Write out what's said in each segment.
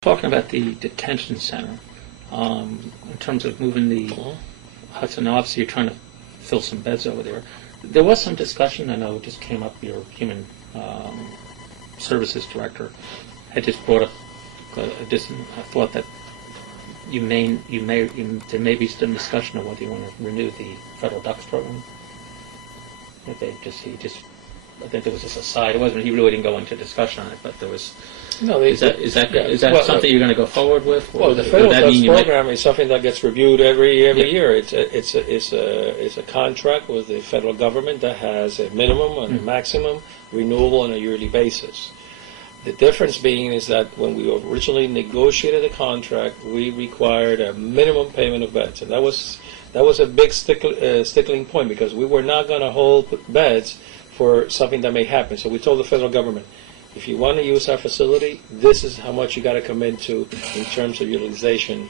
Talking about the detention center, in terms of moving the Hudson, now obviously you're trying to fill some beds over there. There was some discussion, I know it just came up, your human services director had just brought up a thought that there may be some discussion of whether you want to renew the federal ducks program. I think there was just a side. It wasn't. He really didn't go into discussion on it, but there was. No, is that something you're going to go forward with? Well, the federal ducks program is something that gets reviewed every year. It's a contract with the federal government that has a minimum and a maximum renewable on a yearly basis. The difference being is that when we originally negotiated the contract, we required a minimum payment of beds, and that was a big stickling point because we were not going to hold beds for something that may happen. So we told the federal government, if you want to use our facility, this is how much you got to commit to in terms of utilization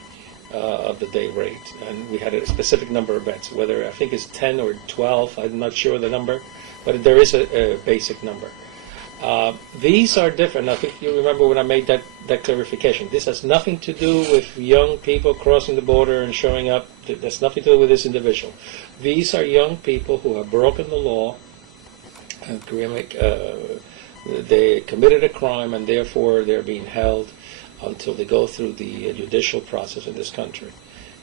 of the day rate. And we had a specific number of beds, whether I think it's 10 or 12, I'm not sure the number, but there is a basic number. These are different. I think you remember when I made that clarification. This has nothing to do with young people crossing the border and showing up. That's nothing to do with this individual. These are young people who have broken the law, they committed a crime, and therefore they're being held until they go through the judicial process in this country.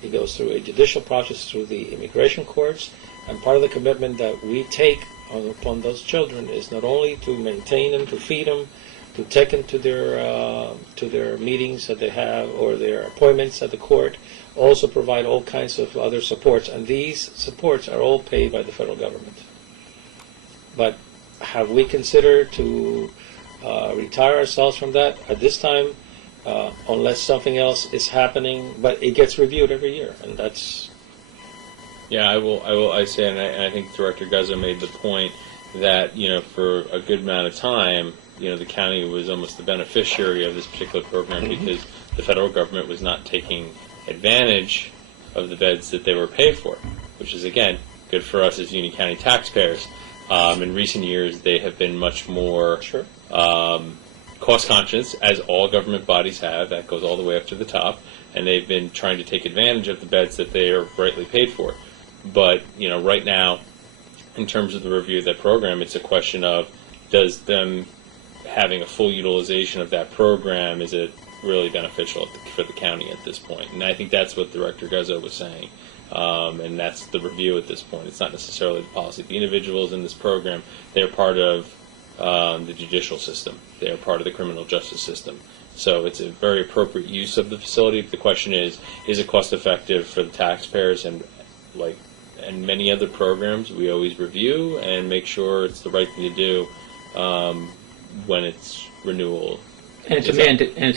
It goes through a judicial process through the immigration courts, and part of the commitment that we take upon those children is not only to maintain them, to feed them, to take them to their meetings that they have or their appointments at the court, also provide all kinds of other supports, and these supports are all paid by the federal government. But have we considered to retire ourselves from that at this time, unless something else is happening? But it gets reviewed every year, and that's. Yeah, I say, and I think Director Guzzo made the point that for a good amount of time, the county was almost the beneficiary of this particular program because the federal government was not taking advantage of the beds that they were paid for, which is again good for us as Union County taxpayers. In recent years, they have been much more cost conscious, as all government bodies have. That goes all the way up to the top, and they've been trying to take advantage of the beds that they are rightly paid for. But right now, in terms of the review of that program, it's a question of does them having a full utilization of that program, is it really beneficial for the county at this point? And I think that's what Director Guzzo was saying. And that's the review at this point. It's not necessarily the policy. The individuals in this program, they're part of the judicial system. They're part of the criminal justice system. So it's a very appropriate use of the facility. The question is it cost effective for the taxpayers? And many other programs, we always review and make sure it's the right thing to do when it's renewal. And it's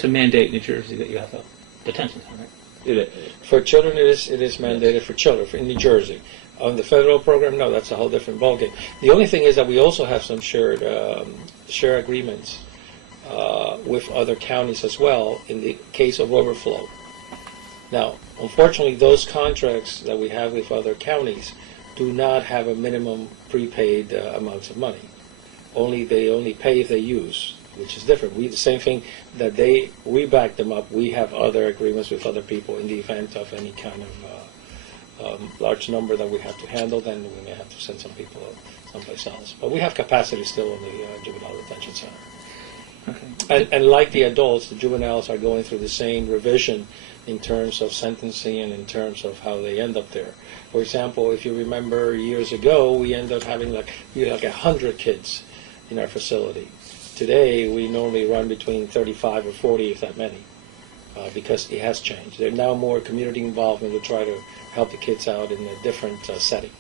a mandate in New Jersey that you have a detention center, right? For children, it is mandated for children in New Jersey. On the federal program, no, that's a whole different ballgame. The only thing is that we also have some share agreements with other counties as well in the case of overflow. Now, unfortunately, those contracts that we have with other counties do not have a minimum prepaid amounts of money. They only pay if they use, which is different. The same thing that we back them up. We have other agreements with other people in the event of any kind of large number that we have to handle. Then we may have to send some people someplace else. But we have capacity still in the juvenile detention center. Okay. And like the adults, the juveniles are going through the same revision in terms of sentencing and in terms of how they end up there. For example, if you remember years ago, we ended up having like 100 kids in our facility. Today, we normally run between 35 or 40, if that many, because it has changed. There's now more community involvement to try to help the kids out in a different setting.